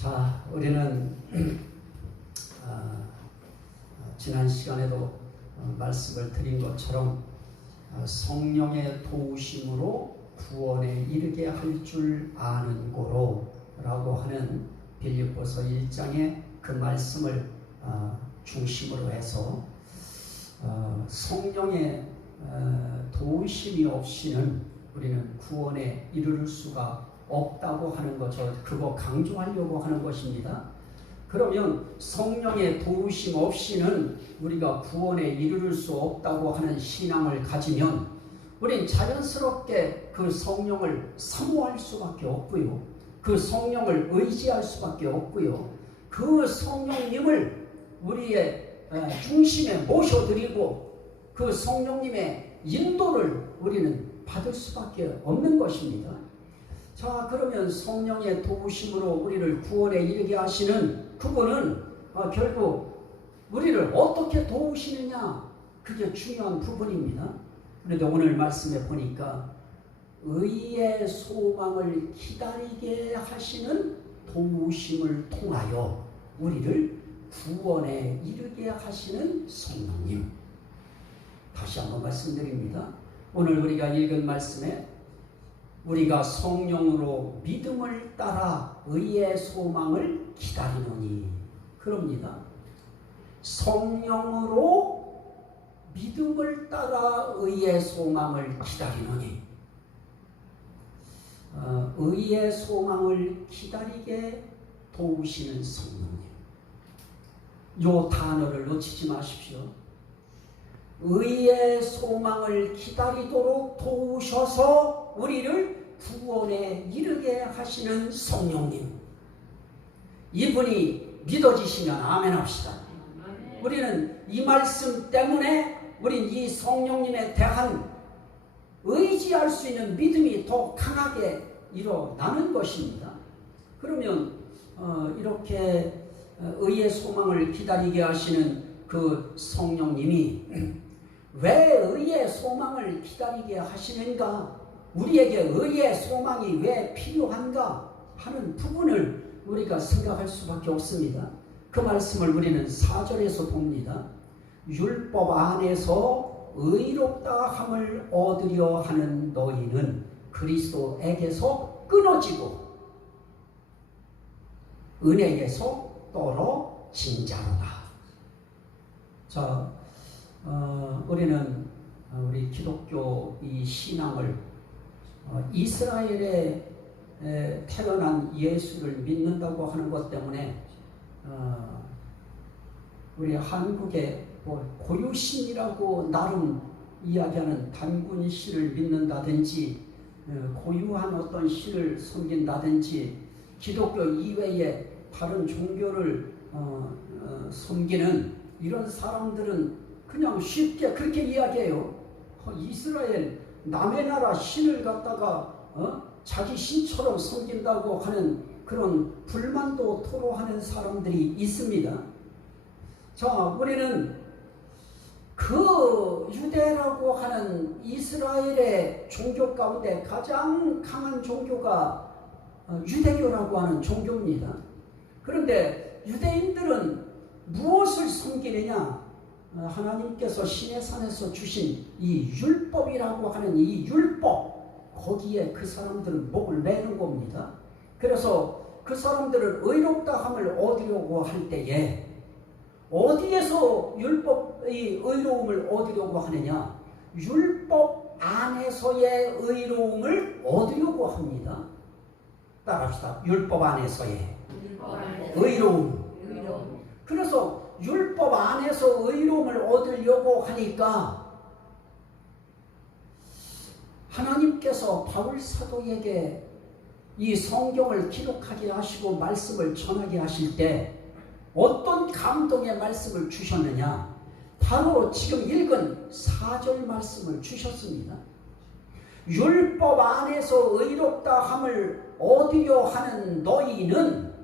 자, 우리는 지난 시간에도 말씀을 드린 것처럼 성령의 도우심으로 구원에 이르게 할 줄 아는 고로라고 하는 빌립보서 1장의 그 말씀을 중심으로 해서 성령의 도우심이 없이는 우리는 구원에 이르를 수가 없다고 하는 거죠. 그거 강조하려고 하는 것입니다. 그러면 성령의 도우심 없이는 우리가 구원에 이르를 수 없다고 하는 신앙을 가지면 우린 자연스럽게 그 성령을 사모할 수밖에 없고요. 그 성령을 의지할 수밖에 없고요. 그 성령님을 우리의 중심에 모셔드리고 그 성령님의 인도를 우리는 받을 수밖에 없는 것입니다. 자, 그러면 성령의 도우심으로 우리를 구원에 이르게 하시는 그분은 결국 우리를 어떻게 도우시느냐, 그게 중요한 부분입니다. 그런데 오늘 말씀에 보니까 의의 소망을 기다리게 하시는 도우심을 통하여 우리를 구원에 이르게 하시는 성령님. 다시 한번 말씀드립니다. 오늘 우리가 읽은 말씀에 우리가 성령으로 믿음을 따라 의의 소망을 기다리노니, 그럽니다. 성령으로 믿음을 따라 의의 소망을 기다리노니, 의의 소망을 기다리게 도우시는 성령님. 이 단어를 놓치지 마십시오. 의의 소망을 기다리도록 도우셔서 우리를 구원에 이르게 하시는 성령님. 이분이 믿어지시면 아멘 합시다. 우리는 이 말씀 때문에 우린 이 성령님에 대한 의지할 수 있는 믿음이 더 강하게 일어나는 것입니다. 그러면 이렇게 의의 소망을 기다리게 하시는 그 성령님이 왜 의의 소망을 기다리게 하시는가, 우리에게 의의 소망이 왜 필요한가 하는 부분을 우리가 생각할 수밖에 없습니다. 그 말씀을 우리는 4절에서 봅니다. 율법 안에서 의롭다 함을 얻으려 하는 너희는 그리스도에게서 끊어지고 은혜에서 떨어진 자로다. 자, 우리는 우리 기독교 이 신앙을 이스라엘에 태어난 예수를 믿는다고 하는 것 때문에 우리 한국의 고유신이라고 나름 이야기하는 단군신을 믿는다든지 고유한 어떤 신을 섬긴다든지 기독교 이외에 다른 종교를 섬기는 이런 사람들은 그냥 쉽게 그렇게 이야기해요. 이스라엘 남의 나라 신을 갖다가 자기 신처럼 섬긴다고 하는 그런 불만도 토로하는 사람들이 있습니다. 자, 우리는 그 유대라고 하는 이스라엘의 종교 가운데 가장 강한 종교가 유대교라고 하는 종교입니다. 그런데 유대인들은 무엇을 섬기느냐? 하나님께서 시내 산에서 주신 이 율법이라고 하는 이 율법, 거기에 그 사람들은 목을 매는 겁니다. 그래서 그 사람들은 의롭다함을 얻으려고 할 때에 어디에서 율법의 의로움을 얻으려고 하느냐? 율법 안에서의 의로움을 얻으려고 합니다. 따라합시다. 율법 안에서의 의로움. 그래서 율법 안에서 의로움을 얻으려고 하니까 하나님께서 바울 사도에게 이 성경을 기록하게 하시고 말씀을 전하게 하실 때 어떤 감동의 말씀을 주셨느냐? 바로 지금 읽은 4절 말씀을 주셨습니다. 율법 안에서 의롭다 함을 얻으려 하는 너희는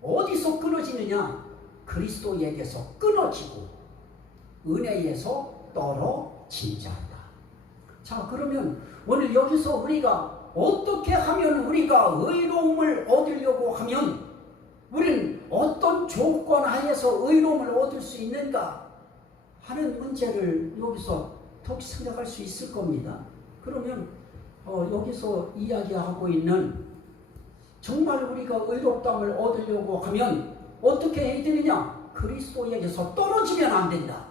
어디서 끊어지느냐? 그리스도에게서 끊어지고 은혜에서 떨어진 자다. 자, 그러면 오늘 여기서 우리가 어떻게 하면 우리가 의로움을 얻으려고 하면 어디에서 의로움을 얻을 수 있는가 하는 문제를 여기서 더 생각할 수 있을 겁니다. 그러면 여기서 이야기하고 있는 정말 우리가 의롭다함을 얻으려고 하면 어떻게 해야 되느냐? 그리스도에게서 떨어지면 안 된다.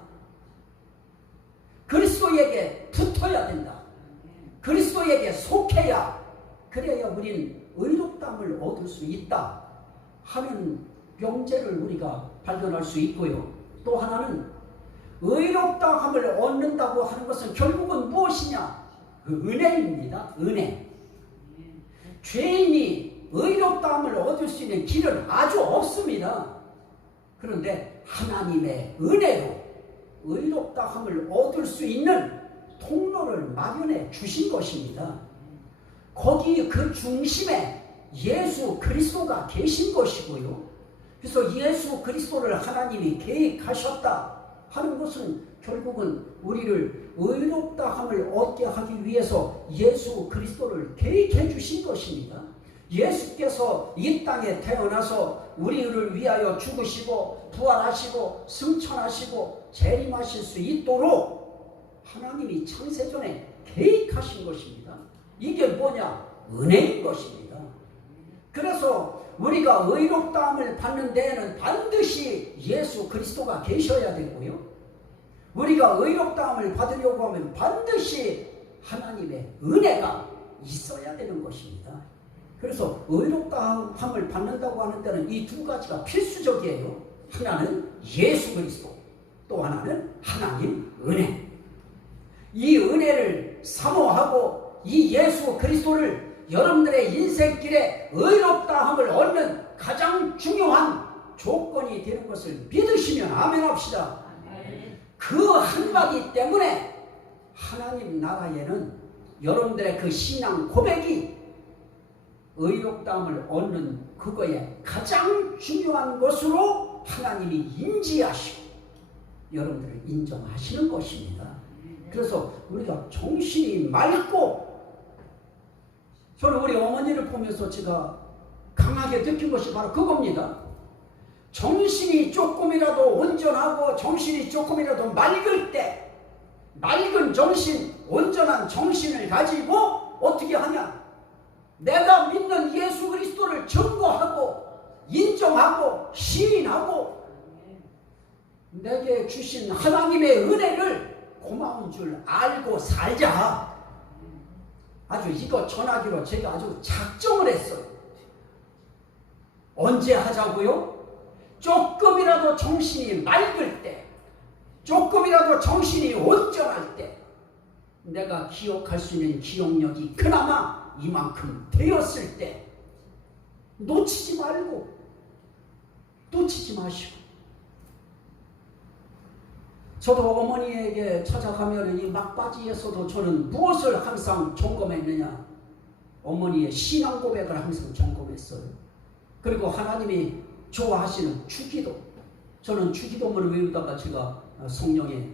그리스도에게 붙어야 된다. 그리스도에게 속해야, 그래야 우리는 의롭다함을 얻을 수 있다 하는 명제를 우리가 발견할 수 있고요. 또 하나는 의롭다함을 얻는다고 하는 것은 결국은 무엇이냐? 은혜입니다. 은혜. 죄인이 의롭다함을 얻을 수 있는 길은 아주 없습니다. 그런데 하나님의 은혜로 의롭다함을 얻을 수 있는 통로를 마련해 주신 것입니다. 거기 그 중심에 예수 그리스도가 계신 것이고요. 그래서 예수 그리스도를 하나님이 계획하셨다 하는 것은 결국은 우리를 의롭다함을 얻게 하기 위해서 예수 그리스도를 계획해 주신 것입니다. 예수께서 이 땅에 태어나서 우리를 위하여 죽으시고 부활하시고 승천하시고 재림하실 수 있도록 하나님이 창세전에 계획하신 것입니다. 이게 뭐냐? 은혜인 것입니다. 그래서 우리가 의롭다함을 받는 데에는 반드시 예수 그리스도가 계셔야 되고요. 우리가 의롭다함을 받으려고 하면 반드시 하나님의 은혜가 있어야 되는 것입니다. 그래서 의롭다함을 받는다고 하는 데는 이 두 가지가 필수적이에요. 하나는 예수 그리스도, 또 하나는 하나님 은혜. 이 은혜를 사모하고 이 예수 그리스도를 여러분들의 인생길에 의롭다함을 얻는 가장 중요한 조건이 되는 것을 믿으시면 아멘 합시다. 그 한마디 때문에 하나님 나라에는 여러분들의 그 신앙 고백이 의롭다함을 얻는 그거에 가장 중요한 것으로 하나님이 인지하시고 여러분들을 인정하시는 것입니다. 그래서 우리가 정신이 맑고, 저는 우리 어머니를 보면서 제가 강하게 느낀 것이 바로 그겁니다. 정신이 조금이라도 온전하고 정신이 조금이라도 맑을 때, 맑은 정신, 온전한 정신을 가지고 어떻게 하냐? 내가 믿는 예수 그리스도를 증거하고 인정하고 시인하고 내게 주신 하나님의 은혜를 고마운 줄 알고 살자. 아주 이거 전하기로 제가 아주 작정을 했어요. 언제 하자고요? 조금이라도 정신이 맑을 때, 조금이라도 정신이 온전할 때, 내가 기억할 수 있는 기억력이 그나마 이만큼 되었을 때 놓치지 말고, 놓치지 마시고. 저도 어머니에게 찾아가면 이 막바지에서도 저는 무엇을 항상 점검했느냐? 어머니의 신앙 고백을 항상 점검했어요. 그리고 하나님이 좋아하시는 주기도, 저는 주기도문을 외우다가 제가 성령의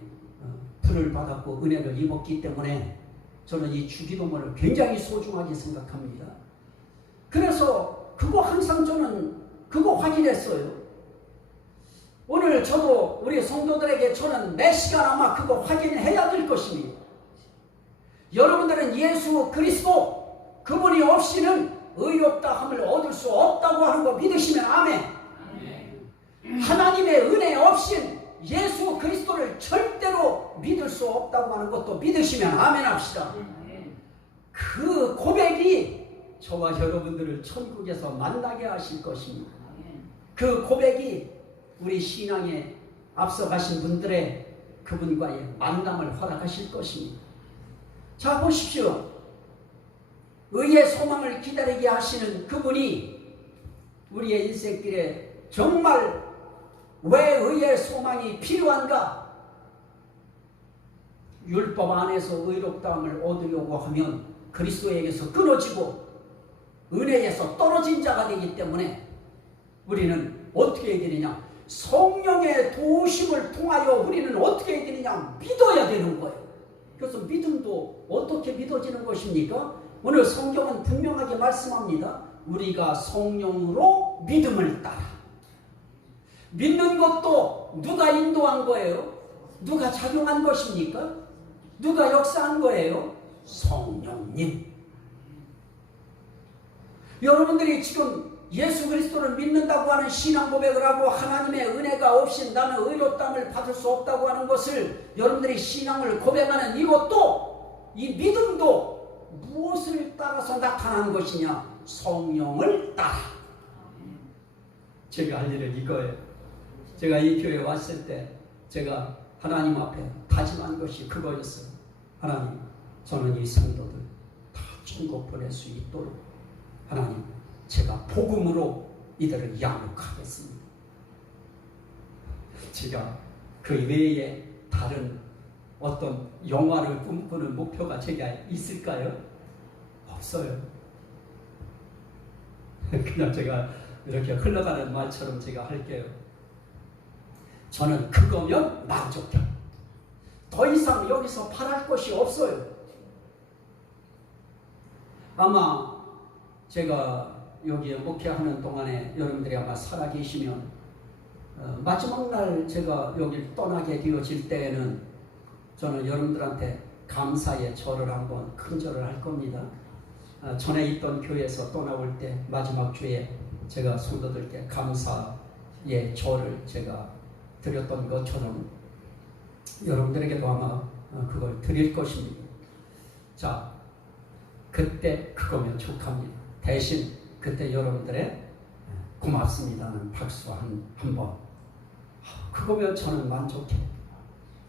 불을 받았고 은혜를 입었기 때문에 저는 이 주기도문을 굉장히 소중하게 생각합니다. 그래서 그거 항상 저는 그거 확인했어요. 오늘 저도 우리 성도들에게 저는 몇 시간 아마 그거 확인해야 될 것입니다. 여러분들은 예수 그리스도 그분이 없이는 의롭다함을 얻을 수 없다고 하는 거 믿으시면 아멘. 하나님의 은혜 없인 예수 그리스도를 절대로 믿을 수 없다고 하는 것도 믿으시면 아멘 합시다. 그 고백이 저와 여러분들을 천국에서 만나게 하실 것입니다. 그 고백이 우리 신앙에 앞서가신 분들의 그분과의 만남을 허락하실 것입니다. 자, 보십시오. 의의 소망을 기다리게 하시는 그분이 우리의 인생길에 정말 왜 의의 소망이 필요한가? 율법 안에서 의롭다함을 얻으려고 하면 그리스도에게서 끊어지고 은혜에서 떨어진 자가 되기 때문에 우리는 어떻게 해야 되느냐? 성령의 도우심을 통하여 우리는 어떻게 해야 되느냐? 믿어야 되는 거예요. 그래서 믿음도 어떻게 믿어지는 것입니까? 오늘 성경은 분명하게 말씀합니다. 우리가 성령으로 믿음을 따라. 믿는 것도 누가 인도한 거예요? 누가 작용한 것입니까? 누가 역사한 거예요? 성령님. 여러분들이 지금 예수 그리스도를 믿는다고 하는 신앙 고백을 하고 하나님의 은혜가 없이 나는 의롭다함을 받을 수 없다고 하는 것을 여러분들이 신앙을 고백하는 이것도, 이 믿음도 무엇을 따라서 나타나는 것이냐? 성령을 따라. 제가 할 일은 이거예요. 제가 이 교회에 왔을 때 제가 하나님 앞에 다짐한 것이 그거였어요. 하나님, 저는 이 성도들 다 천국 보낼 수 있도록 하나님, 제가 복음으로 이들을 양육하겠습니다. 제가 그 외에 다른 어떤 영화를 꿈꾸는 목표가 제가 있을까요? 없어요. 그냥 제가 이렇게 흘러가는 말처럼 제가 할게요. 저는 그거면 만족해요. 더 이상 여기서 바랄 것이 없어요. 아마 제가 여기에 목회하는 동안에 여러분들이 아마 살아계시면 마지막 날 제가 여기를 떠나게 되어질 때에는 저는 여러분들한테 감사의 절을 한번 큰 절을 할 겁니다. 전에 있던 교회에서 떠나올 때 마지막 주에 제가 성도들께 감사의 절을 제가 드렸던 것처럼 여러분들에게도 아마 그걸 드릴 것입니다. 자, 그때 그거면 족합니다. 대신 그때 여러분들의 고맙습니다는 박수 한 번. 그거면 저는 만족해요.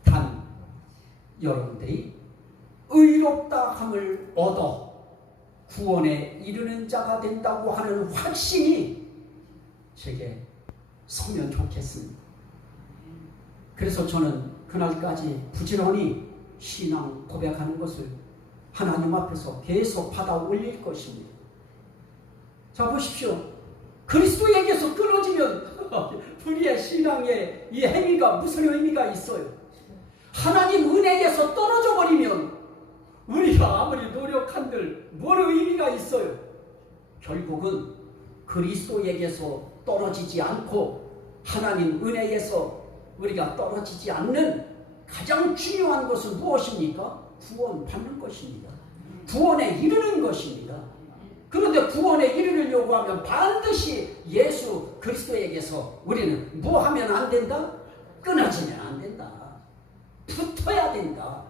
단 여러분들이 의롭다 함을 얻어 구원에 이르는 자가 된다고 하는 확신이 제게 서면 좋겠습니다. 그래서 저는 그날까지 부지런히 신앙 고백하는 것을 하나님 앞에서 계속 받아 올릴 것입니다. 자, 보십시오. 그리스도에게서 끊어지면 우리의 신앙의 이 행위가 무슨 의미가 있어요? 하나님 은혜에서 떨어져 버리면 우리가 아무리 노력한들 뭘 의미가 있어요? 결국은 그리스도에게서 떨어지지 않고 하나님 은혜에서 우리가 떨어지지 않는 가장 중요한 것은 무엇입니까? 구원 받는 것입니다. 구원에 이르는 것입니다. 그런데 구원에 이르려고 하면 반드시 예수 그리스도에게서 우리는 뭐 하면 안 된다? 끊어지면 안 된다. 붙어야 된다.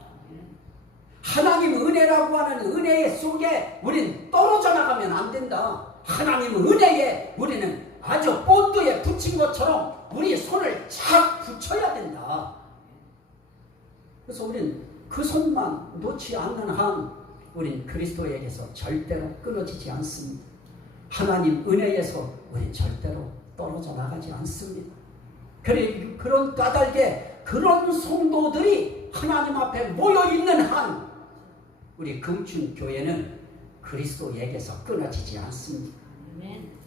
하나님 은혜라고 하는 은혜 속에 우린 떨어져 나가면 안 된다. 하나님 은혜에 우리는 아주 본드에 붙인 것처럼 우리 손을 착 붙여야 된다. 그래서 우린 그 손만 놓지 않는 한 우린 그리스도에게서 절대로 끊어지지 않습니다. 하나님 은혜에서 우린 절대로 떨어져 나가지 않습니다. 그런 까닭에 그런 성도들이 하나님 앞에 모여있는 한 우리 금춘교회는 그리스도에게서 끊어지지 않습니다.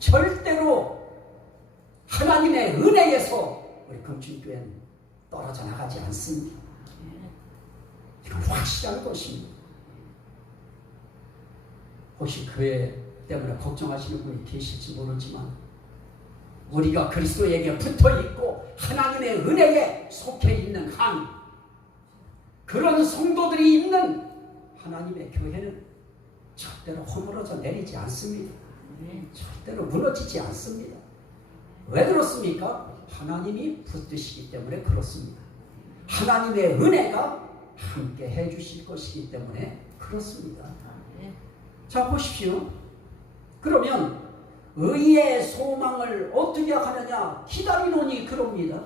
절대로 하나님의 은혜에서 우리 금춘교회는 떨어져 나가지 않습니다. 이건 확실한 것입니다. 혹시 교회 때문에 걱정하시는 분이 계실지 모르지만 우리가 그리스도에게 붙어있고 하나님의 은혜에 속해 있는 한 그런 성도들이 있는 하나님의 교회는 절대로 허물어져 내리지 않습니다. 절대로 무너지지 않습니다. 왜 그렇습니까? 하나님이 붙드시기 때문에 그렇습니다. 하나님의 은혜가 함께 해주실 것이기 때문에 그렇습니다. 자, 보십시오. 그러면 의의 소망을 어떻게 하느냐? 기다리노니 그럽니다.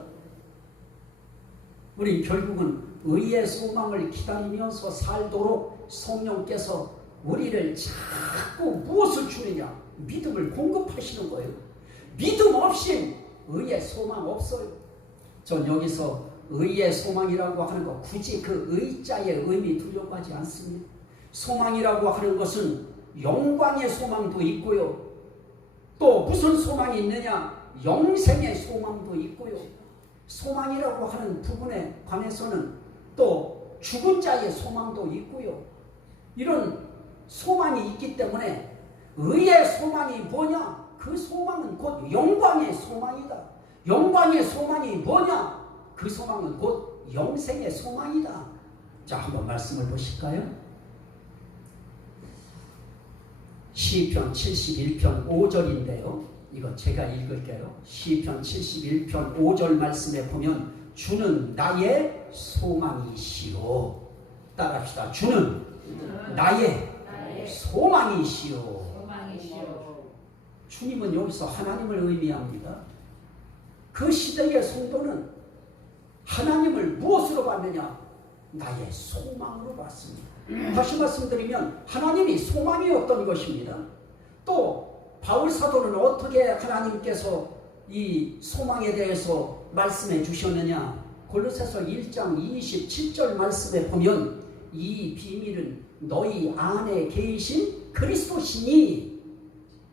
우리 결국은 의의 소망을 기다리면서 살도록 성령께서 우리를 자꾸 무엇을 주느냐? 믿음을 공급하시는 거예요. 믿음 없이 의의 소망 없어요. 전 여기서 의의 소망이라고 하는 거 굳이 그 의자의 의미 두려고 하지 않습니다. 소망이라고 하는 것은 영광의 소망도 있고요. 또 무슨 소망이 있느냐? 영생의 소망도 있고요. 소망이라고 하는 부분에 관해서는 또 죽은 자의 소망도 있고요. 이런 소망이 있기 때문에 의의 소망이 뭐냐? 그 소망은 곧 영광의 소망이다. 영광의 소망이 뭐냐? 그 소망은 곧 영생의 소망이다. 자, 한번 말씀을 보실까요? 시편 71편 5절인데요. 이거 제가 읽을게요. 시편 71편 5절 말씀에 보면 주는 나의 소망이시오. 따라합시다. 주는 나의 소망이시오. 주님은 여기서 하나님을 의미합니다. 그 시대의 성도는 하나님을 무엇으로 봤느냐? 나의 소망으로 봤습니다. 다시 말씀드리면 하나님이 소망이었던 것입니다. 또 바울 사도는 어떻게 하나님께서 이 소망에 대해서 말씀해 주셨느냐? 골로새서 1장 27절 말씀에 보면 이 비밀은 너희 안에 계신 그리스도시니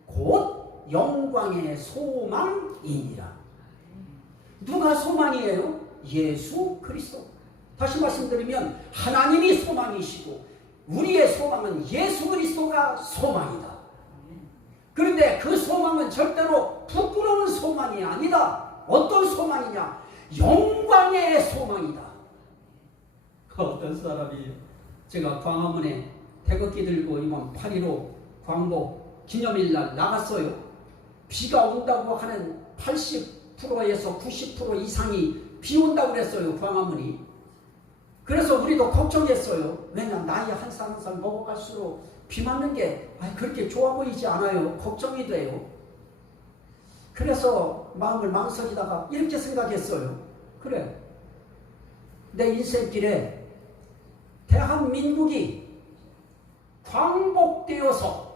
곧 영광의 소망이니라. 누가 소망이에요? 예수 그리스도. 다시 말씀드리면 하나님이 소망이시고 우리의 소망은 예수 그리스도가 소망이다. 그런데 그 소망은 절대로 부끄러운 소망이 아니다. 어떤 소망이냐? 영광의 소망이다. 어떤 사람이 제가 광화문에 태극기 들고 이번 8.15 광복 기념일날 나갔어요. 비가 온다고 하는 80%에서 90% 이상이 비 온다고 그랬어요. 광화문이. 그래서 우리도 걱정했어요. 왜냐, 나이 한 살 한 살 먹어갈수록 비 맞는 게 그렇게 좋아 보이지 않아요. 걱정이 돼요. 그래서 마음을 망설이다가 이렇게 생각했어요. 그래, 내 인생길에 대한민국이 광복되어서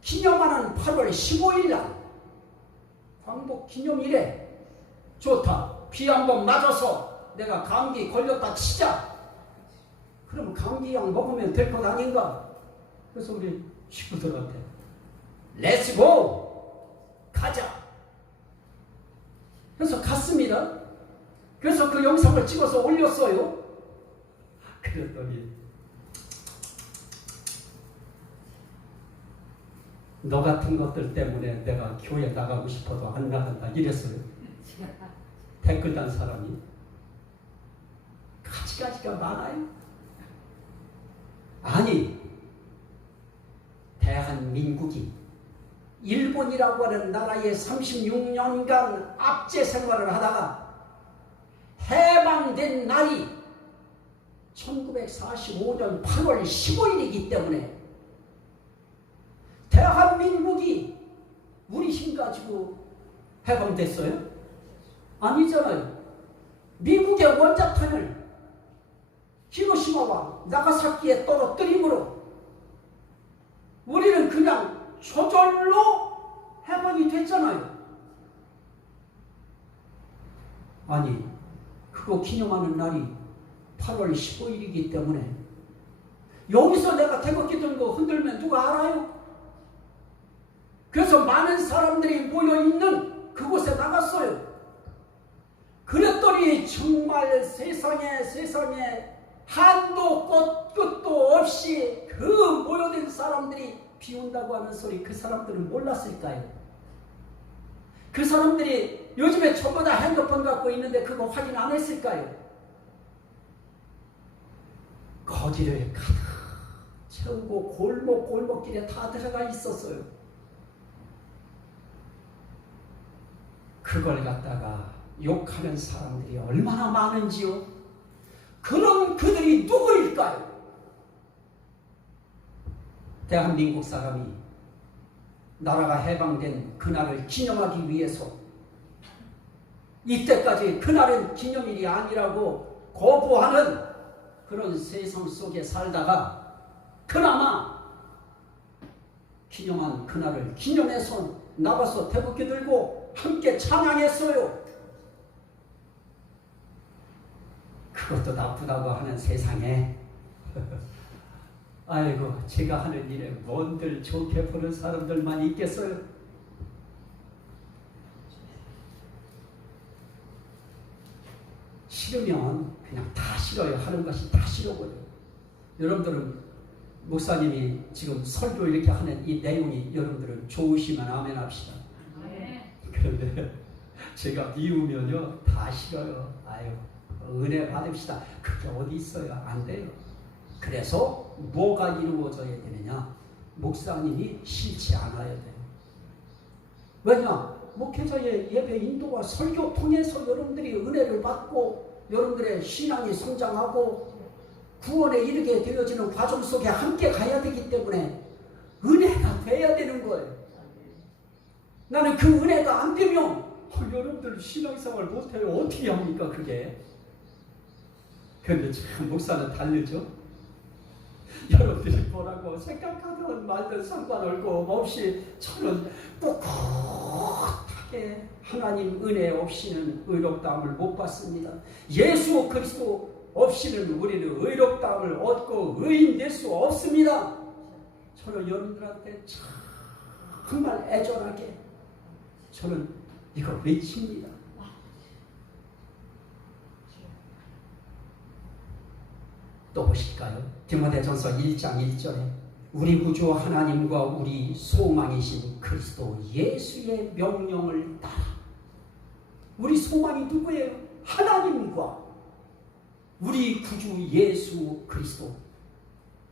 기념하는 8월 15일 날 광복 기념일에 좋다. 비 한번 맞아서 내가 감기 걸렸다 치자. 그럼 감기약 먹으면 될 것 아닌가? 그래서 우리 식구들한테 렛츠고! 가자! 그래서 갔습니다. 그래서 그 영상을 찍어서 올렸어요. 그랬더니 너 같은 것들 때문에 내가 교회 나가고 싶어도 안 나간다 이랬어요. 댓글 단 사람이. 가지가지가 많아요. 아니, 대한민국이 일본이라고 하는 나라에 36년간 압제 생활을 하다가 해방된 날이 1945년 8월 15일이기 때문에 대한민국이 우리 힘 가지고 해방됐어요? 아니잖아요. 미국의 원자탄을 히로시마와 나가사키에 떨어뜨림으로 우리는 그냥 저절로 해방이 됐잖아요. 아니, 그거 기념하는 날이 8월 15일이기 때문에 여기서 내가 태극기 들고 흔들면 누가 알아요? 그래서 많은 사람들이 모여있는 그곳에 나갔어요. 그랬더니 정말 세상에 한도 끝도 없이 그 모여든 사람들이 비 온다고 하는 소리, 그 사람들은 몰랐을까요? 그 사람들이 요즘에 전부 다 핸드폰 갖고 있는데 그거 확인 안 했을까요? 거지를 가득 채우고 골목길에 다 들어가 있었어요. 그걸 갖다가 욕하는 사람들이 얼마나 많은지요? 그런 그들이 누구일까요? 대한민국 사람이 나라가 해방된 그날을 기념하기 위해서 이때까지 그날은 기념일이 아니라고 거부하는 그런 세상 속에 살다가 그나마 기념한 그날을 기념해서 나가서 태극기 들고 함께 찬양했어요. 그것도 나쁘다고 하는 세상에 아이고, 제가 하는 일에 뭔들 좋게 보는 사람들만 있겠어요? 싫으면 그냥 다 싫어요. 하는 것이 다 싫어버려요. 여러분들은 목사님이 지금 설교 이렇게 하는 이 내용이 여러분들은 좋으시면 아멘 합시다. 그런데 제가 미우면요 다 싫어요. 아유, 은혜 받읍시다. 그게 어디 있어요? 안 돼요. 그래서 뭐가 이루어져야 되느냐? 목사님이 싫지 않아야 돼요. 왜냐? 목회자의 예배 인도와 설교 통해서 여러분들이 은혜를 받고 여러분들의 신앙이 성장하고 구원에 이르게 되어지는 과정 속에 함께 가야 되기 때문에 은혜가 돼야 되는 거예요. 나는 그 은혜가 안 되면 여러분들 신앙생활 못해요. 어떻게 합니까 그게? 그런데 참 목사는 다르죠. 여러분들이 뭐라고 생각하든 말든 상관없고 없이 저는 꿋꿋하게 하나님 은혜 없이는 의롭다함을 못 받습니다. 예수 그리스도 없이는 우리는 의롭다함을 얻고 의인 될 수 없습니다. 저는 여러분들한테 정말 애절하게 저는 이거 외칩니다. 또 보실까요? 디모데전서 1장 1절에 우리 구주 하나님과 우리 소망이신 그리스도 예수의 명령을 따라. 우리 소망이 누구예요? 하나님과 우리 구주 예수 그리스도.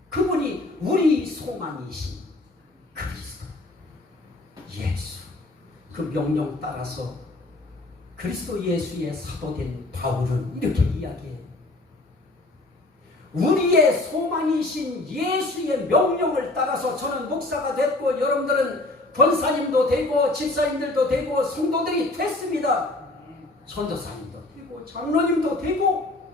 그분이 우리 소망이신 그리스도 예수. 그 명령 따라서 그리스도 예수의 사도된 바울은 이렇게 이야기해요. 우리의 소망이신 예수의 명령을 따라서 저는 목사가 됐고 여러분들은 권사님도 되고 집사님들도 되고 성도들이 됐습니다. 전도사님도 되고 장로님도 되고.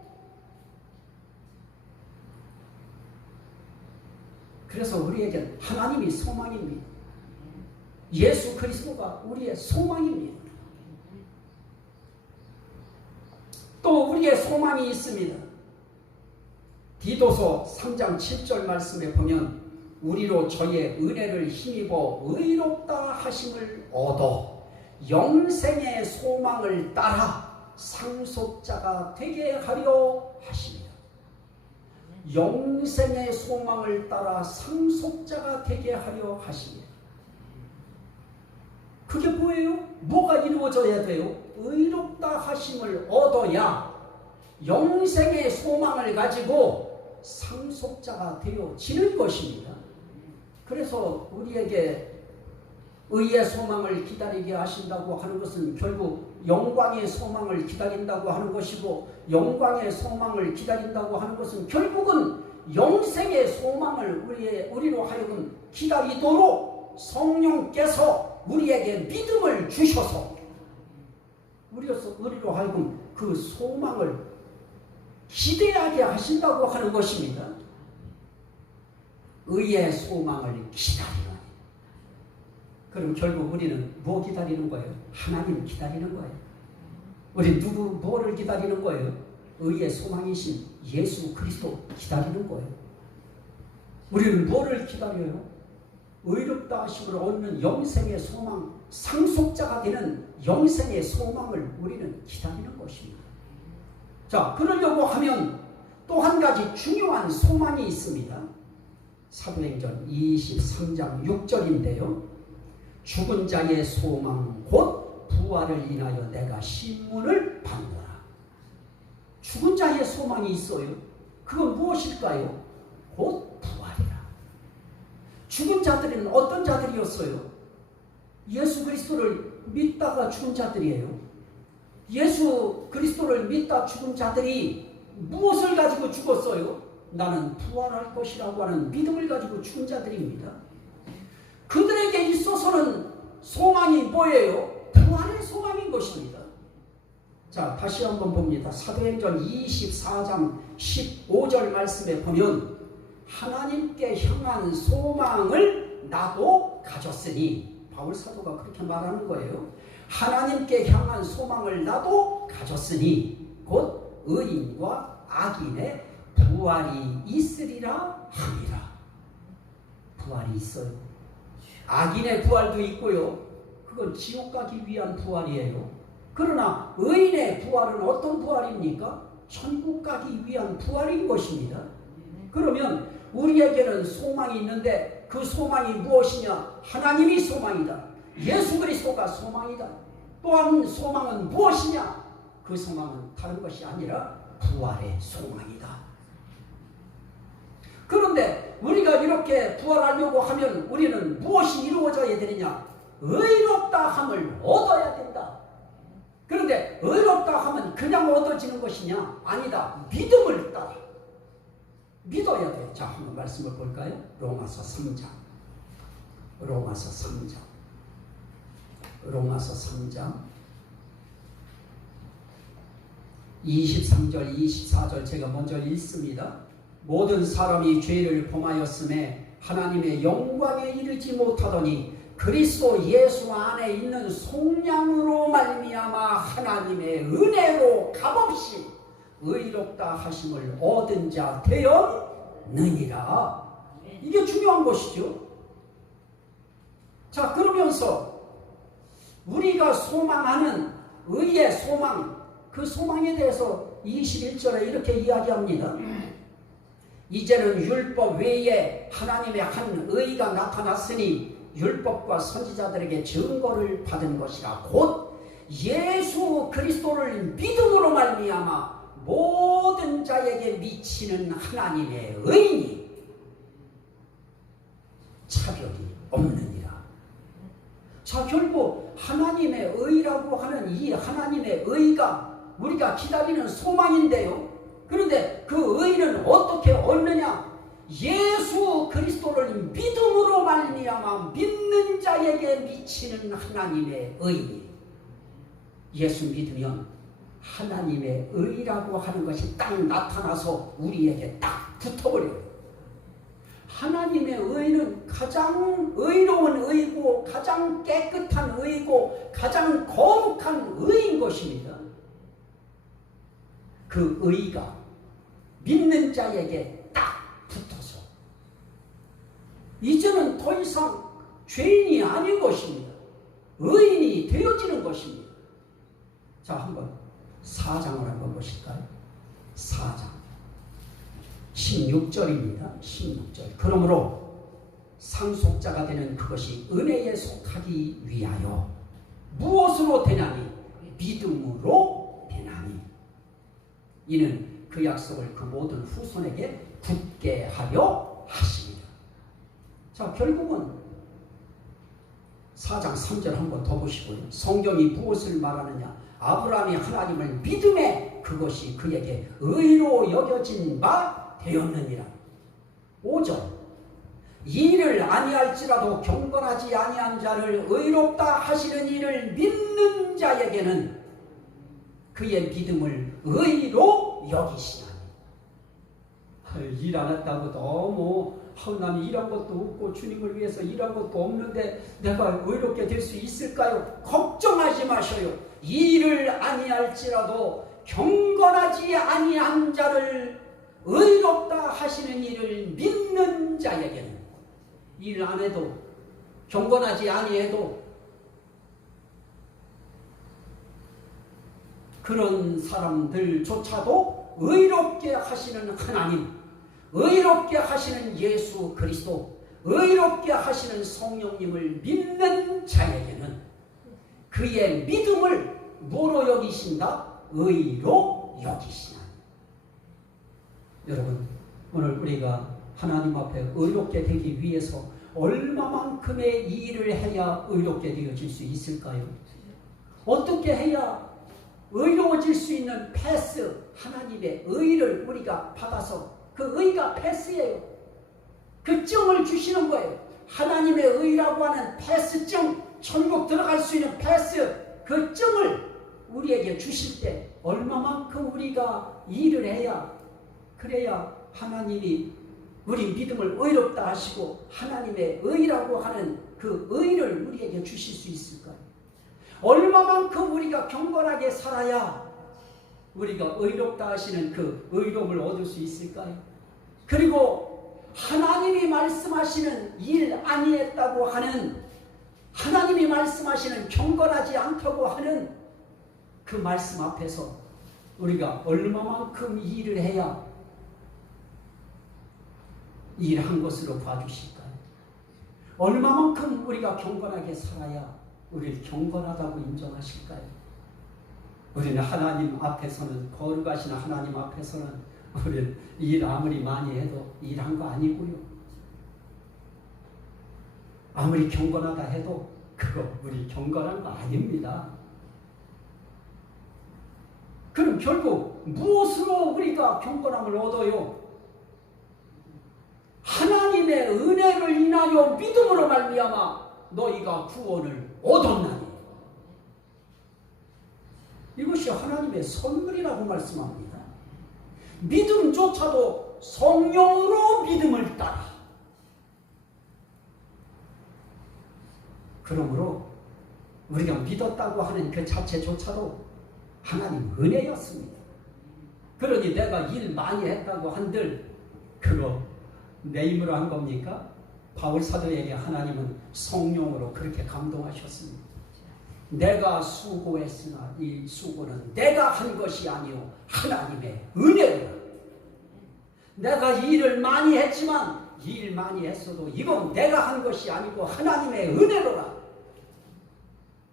그래서 우리에겐 하나님이 소망입니다. 예수 그리스도가 우리의 소망입니다. 또 우리의 소망이 있습니다. 디도서 3장 7절 말씀에 보면 우리로 저의 은혜를 힘입어 의롭다 하심을 얻어 영생의 소망을 따라 상속자가 되게 하려 하십니다. 영생의 소망을 따라 상속자가 되게 하려 하십니다. 그게 뭐예요? 뭐가 이루어져야 돼요? 의롭다 하심을 얻어야 영생의 소망을 가지고 상속자가 되어지는 것입니다. 그래서 우리에게 의의 소망을 기다리게 하신다고 하는 것은 결국 영광의 소망을 기다린다고 하는 것이고, 영광의 소망을 기다린다고 하는 것은 결국은 영생의 소망을 우리로 하여금 기다리도록 성령께서 우리에게 믿음을 주셔서 우리로 하여금 그 소망을 기대하게 하신다고 하는 것입니다. 의의 소망을 기다리는. 그럼 결국 우리는 뭐 기다리는 거예요? 하나님 기다리는 거예요. 우리 뭐를 기다리는 거예요? 의의 소망이신 예수 그리스도 기다리는 거예요. 우리는 뭐를 기다려요? 의롭다 하심을 얻는 영생의 소망, 상속자가 되는 영생의 소망을 우리는 기다리는 것입니다. 자, 그러려고 하면 또 한 가지 중요한 소망이 있습니다. 사도행전 23장 6절인데요. 죽은 자의 소망 곧 부활을 인하여 내가 신문을 받노라. 죽은 자의 소망이 있어요. 그건 무엇일까요? 곧 부활이라. 죽은 자들은 어떤 자들이었어요? 예수 그리스도를 믿다가 죽은 자들이에요. 예수 그리스도를 믿다 죽은 자들이 무엇을 가지고 죽었어요? 나는 부활할 것이라고 하는 믿음을 가지고 죽은 자들입니다. 그들에게 있어서는 소망이 뭐예요? 부활의 소망인 것입니다. 자, 다시 한번 봅니다. 사도행전 24장 15절 말씀에 보면 하나님께 향한 소망을 나도 가졌으니, 바울 사도가 그렇게 말하는 거예요. 하나님께 향한 소망을 나도 가졌으니 곧 의인과 악인의 부활이 있으리라 함이라. 부활이 있어요. 악인의 부활도 있고요. 그건 지옥 가기 위한 부활이에요. 그러나 의인의 부활은 어떤 부활입니까? 천국 가기 위한 부활인 것입니다. 그러면 우리에게는 소망이 있는데 그 소망이 무엇이냐? 하나님이 소망이다. 예수 그리스도가 소망이다. 또한 소망은 무엇이냐? 그 소망은 다른 것이 아니라 부활의 소망이다. 그런데 우리가 이렇게 부활하려고 하면 우리는 무엇이 이루어져야 되느냐? 의롭다 함을 얻어야 된다. 그런데 의롭다 함은 그냥 얻어지는 것이냐? 아니다. 믿음을 따라 믿어야 돼. 자, 한번 말씀을 볼까요? 로마서 3장. 로마서 3장. 로마서 3장 23절 24절 제가 먼저 읽습니다. 모든 사람이 죄를 범하였음에 하나님의 영광에 이르지 못하더니 그리스도 예수 안에 있는 속량으로 말미암아 하나님의 은혜로 값없이 의롭다 하심을 얻은 자 되었느니라. 이게 중요한 것이죠. 자, 그러면서 우리가 소망하는 의의 소망, 그 소망에 대해서 21절에 이렇게 이야기합니다. 이제는 율법 외에 하나님의 한 의가 나타났으니 율법과 선지자들에게 증거를 받은 것이라. 곧 예수 그리스도를 믿음으로 말미암아 모든 자에게 미치는 하나님의 의니 차별이 없느니라. 자, 결국 하나님의 의라고 하는 이 하나님의 의가 우리가 기다리는 소망인데요. 그런데 그 의는 어떻게 얻느냐? 예수 그리스도를 믿음으로 말미암아 믿는 자에게 미치는 하나님의 의니. 예수 믿으면 하나님의 의라고 하는 것이 딱 나타나서 우리에게 딱 붙어버려요. 하나님의 의는 가장 의로운 의고 가장 깨끗한 의고 가장 거룩한 의인 것입니다. 그 의가 믿는 자에게 딱 붙어서 이제는 더 이상 죄인이 아닌 것입니다. 의인이 되어지는 것입니다. 자, 한번 4장을 한번 보실까요? 4장 16절입니다. 16절. 그러므로 상속자가 되는 그것이 은혜에 속하기 위하여 무엇으로 되나니? 믿음으로 되나니. 이는 그 약속을 그 모든 후손에게 굳게 하려 하십니다. 자, 결국은 4장 3절 한번 더 보시고요. 성경이 무엇을 말하느냐? 아브라함이 하나님을 믿음에 그것이 그에게 의로 여겨진 바 되었느니라. 5절. 이를 아니할지라도 경건하지 아니한 자를 의롭다 하시는 이를 믿는 자에게는 그의 믿음을 의로 여기시나니. 일 안 했다고 너무 나는 일한 것도 없고 주님을 위해서 일한 것도 없는데 내가 의롭게 될 수 있을까요? 걱정하지 마셔요. 일을 아니할지라도 경건하지 아니한 자를 의롭다 하시는 이를 믿는 자에게는 일 안 해도 경건하지 아니해도 그런 사람들조차도 의롭게 하시는 하나님, 의롭게 하시는 예수 그리스도, 의롭게 하시는 성령님을 믿는 자에게는 그의 믿음을 뭐로 여기신다? 의로 여기시나니. 여러분, 오늘 우리가 하나님 앞에 의롭게 되기 위해서 얼마만큼의 일을 해야 의롭게 되어질 수 있을까요? 어떻게 해야 의로워질 수 있는 패스, 하나님의 의를 우리가 받아서 그 의가 패스예요. 그 증을 주시는 거예요. 하나님의 의라고 하는 패스증, 천국 들어갈 수 있는 패스, 그 증을 우리에게 주실 때 얼마만큼 우리가 일을 해야, 그래야 하나님이 우리 믿음을 의롭다 하시고 하나님의 의라고 하는 그 의를 우리에게 주실 수 있을까요? 얼마만큼 우리가 경건하게 살아야 우리가 의롭다 하시는 그 의로움을 얻을 수 있을까요? 그리고 하나님이 말씀하시는 일 아니했다고 하는, 하나님이 말씀하시는 경건하지 않다고 하는 그 말씀 앞에서 우리가 얼마만큼 일을 해야 일한 것으로 봐주실까요? 얼마만큼 우리가 경건하게 살아야 우리를 경건하다고 인정하실까요? 우리는 하나님 앞에서는, 거룩하신 하나님 앞에서는 우리는 일 아무리 많이 해도 일한 거 아니고요. 아무리 경건하다 해도 그거 우리 경건한 거 아닙니다. 그럼 결국 무엇으로 우리가 경건함을 얻어요? 하나님의 은혜를 인하여 믿음으로 말미암아 너희가 구원을 얻었나니. 이것이 하나님의 선물이라고 말씀합니다. 믿음조차도 성령으로 믿음을 따라. 그러므로 우리가 믿었다고 하는 그 자체조차도 하나님 은혜였습니다. 그러니 내가 일 많이 했다고 한들 그거 내 힘으로 한 겁니까? 바울 사도에게 하나님은 성령으로 그렇게 감동하셨습니다. 내가 수고했으나 이 수고는 내가 한 것이 아니오 하나님의 은혜로라. 내가 일을 많이 했지만 일 많이 했어도 이건 내가 한 것이 아니고 하나님의 은혜로라.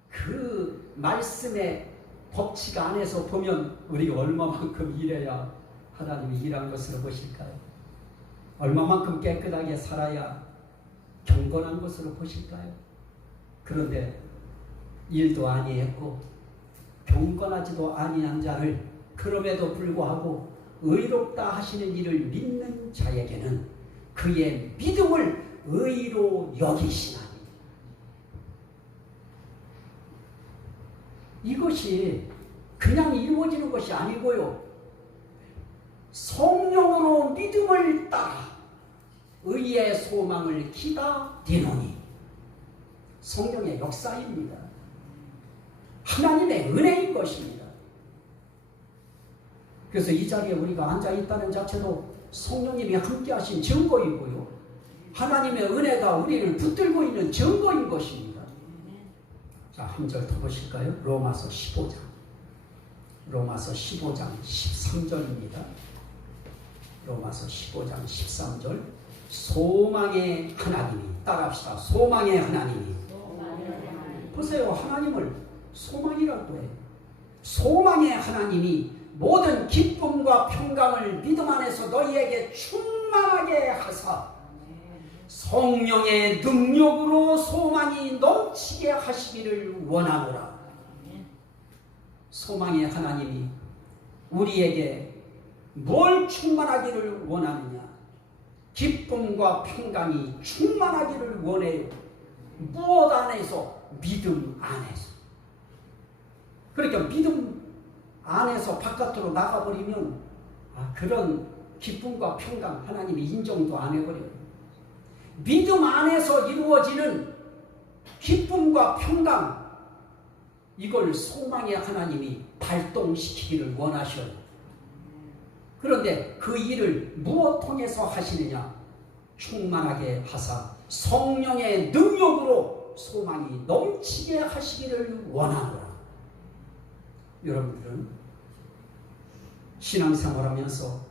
그 말씀의 법칙 안에서 보면 우리가 얼마만큼 일해야 하나님이 일한 것으로 보실까요? 얼마만큼 깨끗하게 살아야 경건한 것으로 보실까요? 그런데 일도 아니했고 경건하지도 아니한 자를 그럼에도 불구하고 의롭다 하시는 이를 믿는 자에게는 그의 믿음을 의로 여기시나니. 이것이 그냥 이루어지는 것이 아니고요. 성령으로 믿음을 따라 의의 소망을 기다리노니. 성령의 역사입니다. 하나님의 은혜인 것입니다. 그래서 이 자리에 우리가 앉아있다는 자체도 성령님이 함께 하신 증거이고요. 하나님의 은혜가 우리를 붙들고 있는 증거인 것입니다. 자, 한 절 더 보실까요? 로마서 15장. 로마서 15장 13절입니다. 로마서 15장 13절. 소망의 하나님이, 따라합시다. 소망의 하나님이. 보세요. 하나님을 소망이라고 해요. 소망의 하나님이 모든 기쁨과 평강을 믿음 안에서 너희에게 충만하게 하사 성령의 능력으로 소망이 넘치게 하시기를 원하노라. 소망의 하나님이 우리에게 뭘 충만하기를 원하느냐? 기쁨과 평강이 충만하기를 원해요. 무엇 안에서? 믿음 안에서. 그러니까 믿음 안에서 바깥으로 나가버리면 그런 기쁨과 평강 하나님이 인정도 안 해버려요. 믿음 안에서 이루어지는 기쁨과 평강, 이걸 소망의 하나님이 발동시키기를 원하셔요. 그런데 그 일을 무엇 통해서 하시느냐? 충만하게 하사 성령의 능력으로 소망이 넘치게 하시기를 원하노라. 여러분들은 신앙생활하면서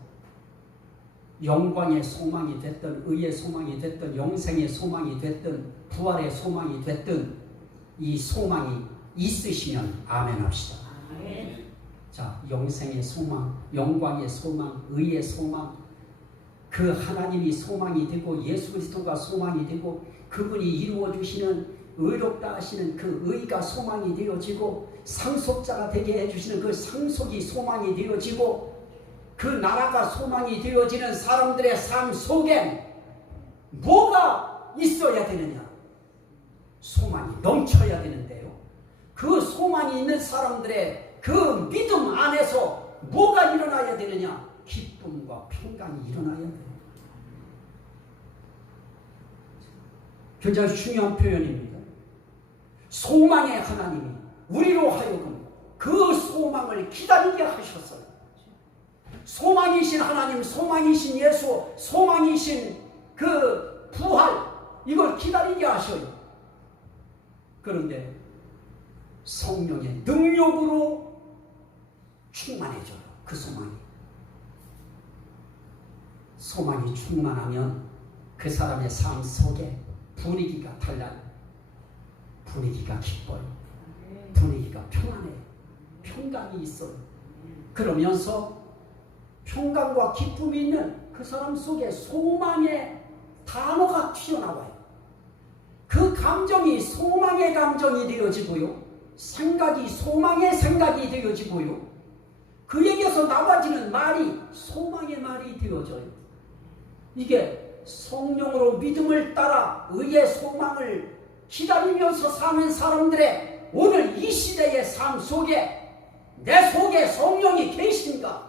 영광의 소망이 됐든 의의 소망이 됐든 영생의 소망이 됐든 부활의 소망이 됐든 이 소망이 있으시면 아멘 합시다. 아멘. 자, 영생의 소망, 영광의 소망, 의의 소망, 그 하나님이 소망이 되고 예수 그리스도가 소망이 되고 그분이 이루어 주시는 의롭다 하시는 그 의가 소망이 되어지고 상속자가 되게 해주시는 그 상속이 소망이 되어지고 그 나라가 소망이 되어지는 사람들의 삶 속에 뭐가 있어야 되느냐? 소망이 넘쳐야 되는데요. 그 소망이 있는 사람들의 그 믿음 안에서 뭐가 일어나야 되느냐? 기쁨과 평강이 일어나야 돼요. 굉장히 중요한 표현입니다. 소망의 하나님이 우리로 하여금 그 소망을 기다리게 하셨어요. 소망이신 하나님, 소망이신 예수, 소망이신 그 부활, 이걸 기다리게 하셔요. 그런데 성령의 능력으로 충만해져요. 그 소망이. 소망이 충만하면 그 사람의 삶 속에 분위기가 달라요. 분위기가 기뻐요. 분위기가 평안해요. 평강이 있어요. 그러면서 평강과 기쁨이 있는 그 사람 속에 소망의 단어가 튀어나와요. 그 감정이 소망의 감정이 되어지고요. 생각이 소망의 생각이 되어지고요. 그에게서 나와지는 말이 소망의 말이 되어져요. 이게 성령으로 믿음을 따라 의의 소망을 기다리면서 사는 사람들의 오늘 이 시대의 삶 속에 내 속에 성령이 계신가?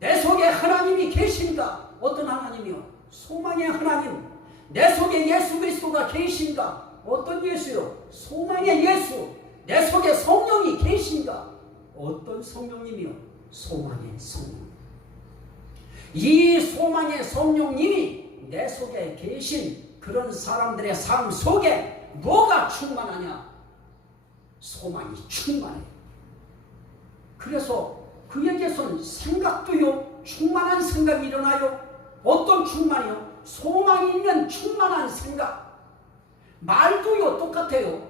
내 속에 하나님이 계신가? 어떤 하나님이요? 소망의 하나님. 내 속에 예수 그리스도가 계신가? 어떤 예수요? 소망의 예수. 내 속에 성령이 계신가? 어떤 성령님이요? 소망의 성령. 이 소망의 성령님이 내 속에 계신 그런 사람들의 삶 속에 뭐가 충만하냐? 소망이 충만해요. 그래서 그에게선 생각도요, 충만한 생각이 일어나요. 어떤 충만이요? 소망이 있는 충만한 생각. 말도요, 똑같아요.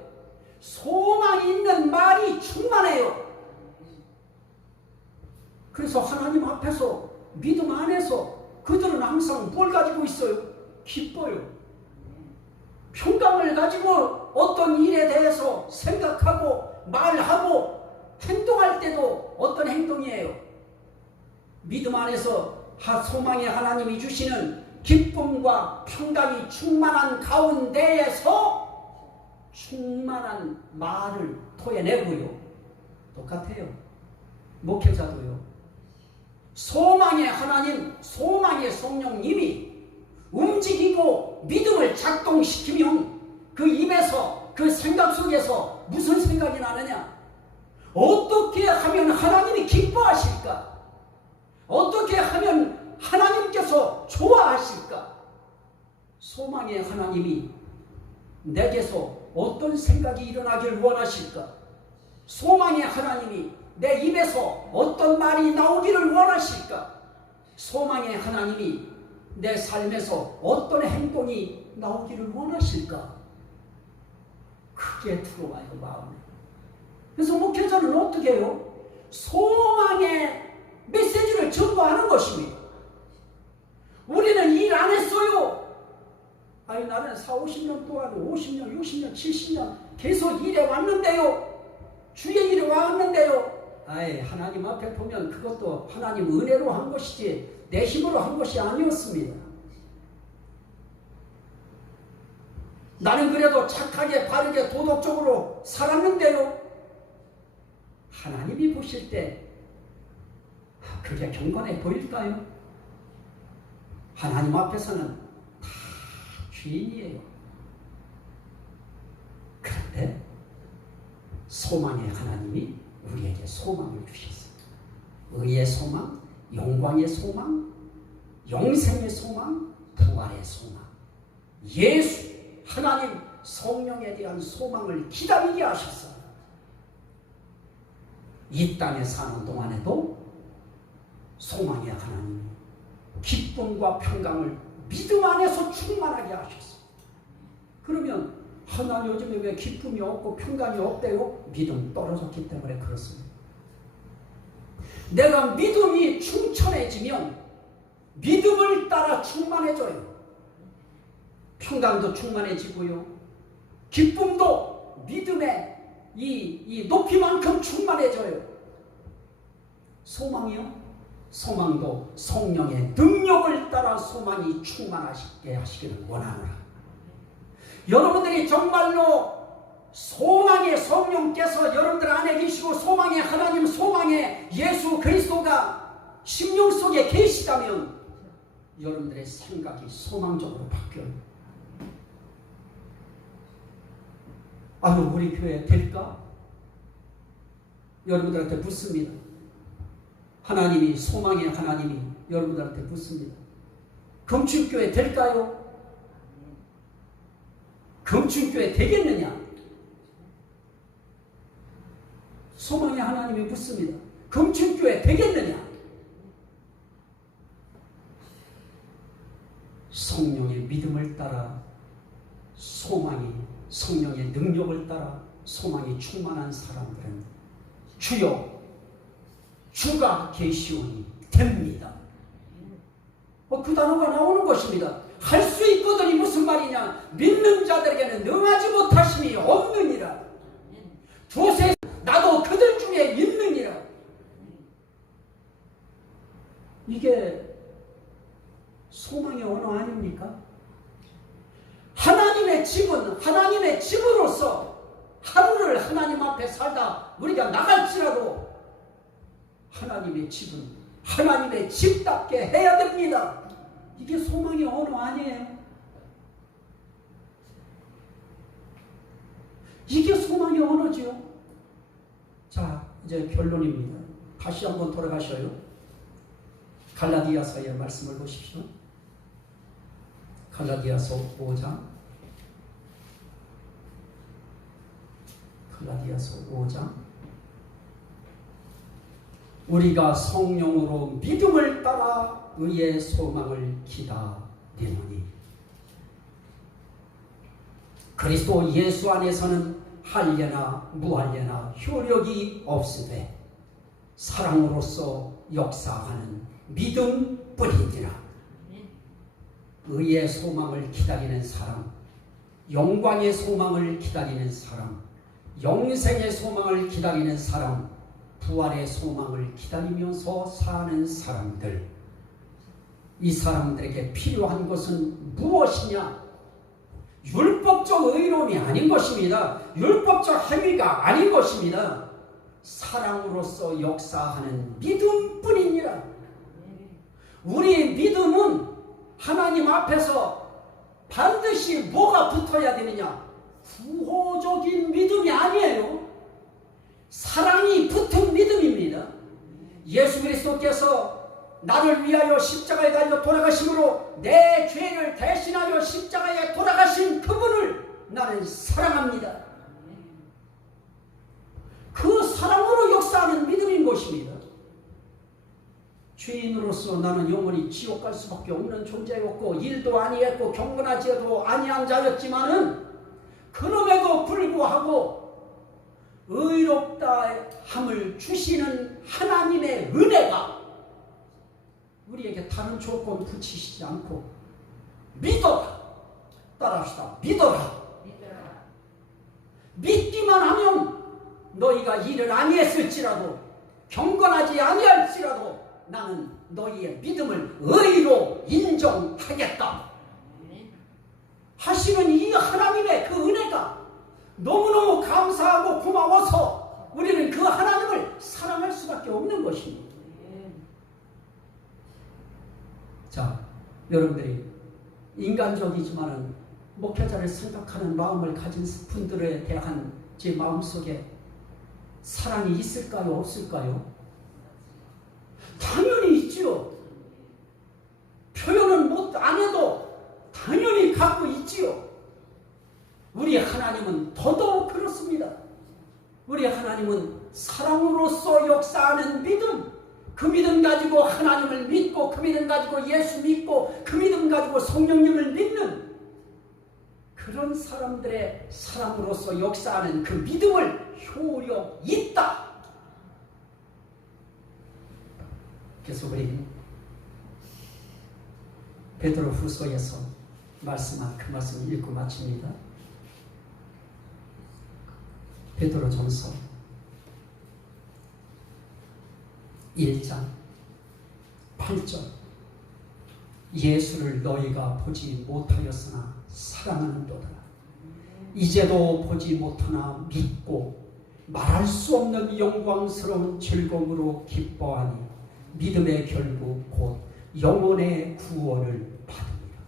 소망이 있는 말이 충만해요. 그래서 하나님 앞에서 믿음 안에서 그들은 항상 뭘 가지고 있어요? 기뻐요. 평강을 가지고 어떤 일에 대해서 생각하고 말하고 행동할 때도 어떤 행동이에요? 믿음 안에서 소망의 하나님이 주시는 기쁨과 평강이 충만한 가운데에서 충만한 말을 토해내고요. 똑같아요. 목회자도요. 소망의 하나님, 소망의 성령님이 움직이고 믿음을 작동시키면 그 입에서 그 생각 속에서 무슨 생각이 나느냐? 어떻게 하면 하나님이 기뻐하실까? 어떻게 하면 하나님께서 좋아하실까? 소망의 하나님이 내게서 어떤 생각이 일어나길 원하실까? 소망의 하나님이 내 입에서 어떤 말이 나오기를 원하실까? 소망의 하나님이 내 삶에서 어떤 행동이 나오기를 원하실까? 크게 들어와요, 마음에. 그래서 목회자는 어떻게 해요? 소망의 메시지를 전도하는 것입니다. 우리는 일 안 했어요. 아니, 나는 40-50년 동안 50년, 60년, 70년 계속 일해 왔는데요. 주의 일에 왔는데요. 아이, 하나님 앞에 보면 그것도 하나님 은혜로 한 것이지 내 힘으로 한 것이 아니었습니다. 나는 그래도 착하게 바르게 도덕적으로 살았는데요. 하나님이 보실 때 그게 경건해 보일까요? 하나님 앞에서는 다 죄인이에요. 그런데 소망의 하나님이 우리에게 소망을 주셨어요. 의의 소망, 영광의 소망, 영생의 소망, 부활의 소망. 예수, 하나님, 성령에 대한 소망을 기다리게 하셨어요. 이 땅에 사는 동안에도 소망의 하나님, 기쁨과 평강을 믿음 안에서 충만하게 하셨어요. 그러면 하나님 요즘에 왜 기쁨이 없고 평강이 없대요? 믿음 떨어졌기 때문에 그렇습니다. 내가 믿음이 충천해지면 믿음을 따라 충만해져요. 평강도 충만해지고요. 기쁨도 믿음의 이 높이만큼 충만해져요. 소망이요? 소망도 성령의 능력을 따라 소망이 충만하시게 하시기를 원하노라. 여러분들이 정말로 소망의 성령께서 여러분들 안에 계시고 소망의 하나님, 소망의 예수 그리스도가 심령 속에 계시다면 여러분들의 생각이 소망적으로 바뀌어요. 아유, 우리 교회 될까? 여러분들한테 묻습니다. 하나님이, 소망의 하나님이 여러분들한테 묻습니다. 금춘교회 될까요? 금춘교회 되겠느냐? 소망의 하나님이 묻습니다. 금춘교회 되겠느냐? 성령의 믿음을 따라 소망이, 성령의 능력을 따라 소망이 충만한 사람들은 주여 주가 계시오니 됩니다. 그 단어가 나오는 것입니다. 할 수 있거든이 무슨 말이냐? 믿는 자들에게는 능하지 못하심이 없느니라. 두세 나도 그들 중에 있느니라. 이게 소망의 언어 아닙니까? 하나님의 집은 하나님의 집으로서 하루를 하나님 앞에 살다 우리가 나갈지라도 하나님의 집은 하나님의 집답게 해야 됩니다. 이게 소망의 언어 아니에요? 이게 소망의 언어지요. 자, 이제 결론입니다. 다시 한번 돌아가셔요. 갈라디아서의 말씀을 보십시오. 갈라디아서 5장. 갈라디아서 5장. 우리가 성령으로 믿음을 따라 의의 소망을 기다리노니 그리스도 예수 안에서는 할례나 무할례나 효력이 없으되 사랑으로서 역사하는 믿음뿐이니라. 의의 소망을 기다리는 사람, 영광의 소망을 기다리는 사람, 영생의 소망을 기다리는 사람, 부활의 소망을 기다리면서 사는 사람들, 이 사람들에게 필요한 것은 무엇이냐? 율법적 의로움이 아닌 것입니다. 율법적 행위가 아닌 것입니다. 사랑으로서 역사하는 믿음뿐이니라. 우리의 믿음은 하나님 앞에서 반드시 뭐가 붙어야 되느냐? 구호적인 믿음이 아니에요. 사랑이 붙은 믿음입니다. 예수 그리스도께서 나를 위하여 십자가에 달려 돌아가심으로 내 죄를 대신하여 십자가에 돌아가신 그분을 나는 사랑합니다. 그 사랑으로 역사하는 믿음인 것입니다. 죄인으로서 나는 영원히 지옥 갈 수밖에 없는 존재였고 일도 아니했고 경건하지도 아니한 자였지만은 그럼에도 불구하고 의롭다 함을 주시는 하나님의 은혜가 우리에게 다른 조건 붙이시지 않고 믿어라. 따라합시다. 믿어라. 믿기만 하면 너희가 일을 아니했을지라도 경건하지 아니할지라도 나는 너희의 믿음을 의로 인정하겠다 하시는 이 하나님의 그 은혜가 너무너무 감사하고 고마워서 우리는 그 하나님을 사랑할 수밖에 없는 것입니다. 자, 여러분들이 인간적이지만은 목회자를 생각하는 마음을 가진 분들에 대한 제 마음속에 사랑이 있을까요? 없을까요? 당연히 있지요. 표현은 안 해도 당연히 갖고 있지요. 우리 하나님은 더더욱 그렇습니다. 우리 하나님은 사랑으로서 역사하는 믿음, 그 믿음 가지고 하나님을 믿고 그 믿음 가지고 예수 믿고 그 믿음 가지고 성령님을 믿는 그런 사람들의 사랑으로서 역사하는 그 믿음을 효력 있다. 그래서 우리 베드로후서에서 말씀한 그 말씀을 읽고 마칩니다. 베드로전서 1장 8절 예수를 너희가 보지 못하였으나 사랑하는도다. 이제도 보지 못하나 믿고 말할 수 없는 영광스러운 즐거움으로 기뻐하니 믿음의 결국 곧 영혼의 구원을 받으리라.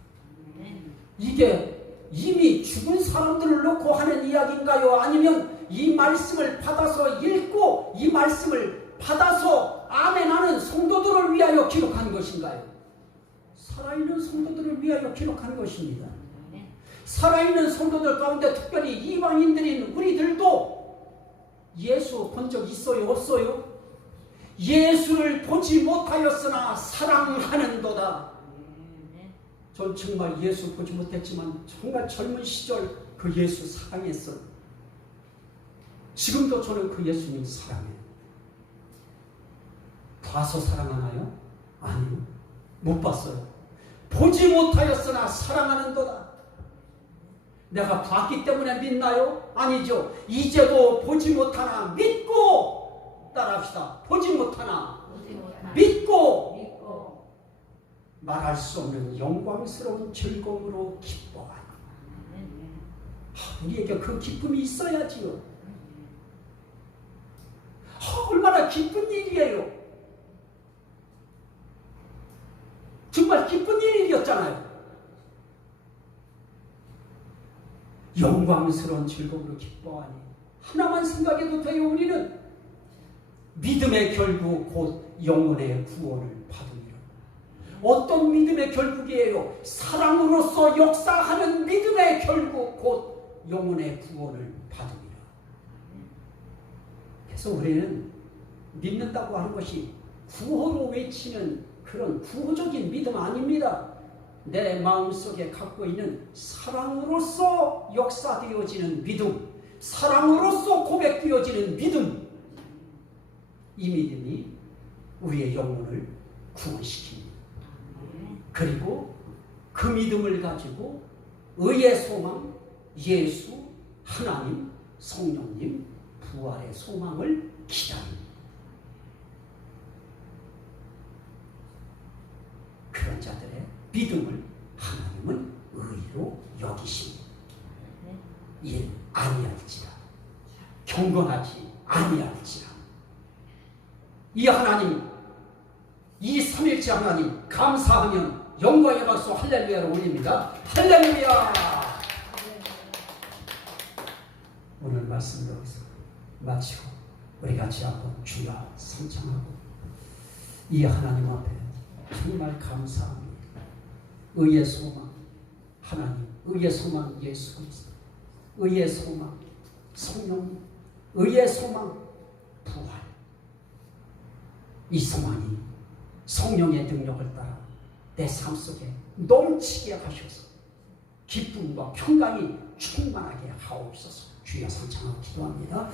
이게 이미 죽은 사람들을 놓고 하는 이야기인가요? 아니면 이 말씀을 받아서 읽고 이 말씀을 받아서 아멘하는 성도들을 위하여 기록한 것인가요? 살아있는 성도들을 위하여 기록한 것입니다. 살아있는 성도들 가운데 특별히 이방인들인 우리들도 예수 본 적 있어요? 없어요? 예수를 보지 못하였으나 사랑하는도다. 전 정말 예수 보지 못했지만 정말 젊은 시절 그 예수 사랑했어요. 지금도 저는 그 예수님 사랑해요. 봐서 사랑하나요? 아니요. 못 봤어요. 보지 못하였으나 사랑하는도다. 내가 봤기 때문에 믿나요? 아니죠. 이제도 보지 못하나 믿고 따라합시다. 보지 못하나 믿고 말할 수 없는 영광스러운 즐거움으로 기뻐하니. 우리에게 그 기쁨이 있어야지요. 얼마나 기쁜 일이에요. 정말 기쁜 일이었잖아요. 영광스러운 즐거움으로 기뻐하니. 하나만 생각해도 돼요. 우리는 믿음의 결국 곧 영혼의 구원을 받으리라. 어떤 믿음의 결국이에요? 사랑으로서 역사하는 믿음의 결국 곧 영혼의 구원을 받으리라. 그래서 우리는 믿는다고 하는 것이 구호로 외치는 그런 구호적인 믿음 아닙니다. 내 마음속에 갖고 있는 사랑으로서 역사되어지는 믿음, 사랑으로서 고백되어지는 믿음, 이 믿음이 우리의 영혼을 구원시킵니다. 그리고 그 믿음을 가지고 의의 소망, 예수, 하나님, 성령님, 부활의 소망을 기다립니다. 그런 자들의 믿음을 하나님은 의로 여기십니다. 이 아니할지라, 경건하지 아니할지라. 이 하나님, 이 삼일째 하나님 감사하면 영광의 박수 할렐루야로 올립니다. 할렐루야. 오늘 말씀 여기서 마치고 우리 같이 한번 주야 성창하고 이 하나님 앞에 정말 감사합니다. 의의 소망 하나님, 의의 소망 예수 그리스도, 의의 소망 성령, 의의 소망 부활. 이 소망이 성령의 능력을 따라 내 삶 속에 넘치게 하셔서 기쁨과 평강이 충만하게 하옵소서. 주여 성창하고 기도합니다.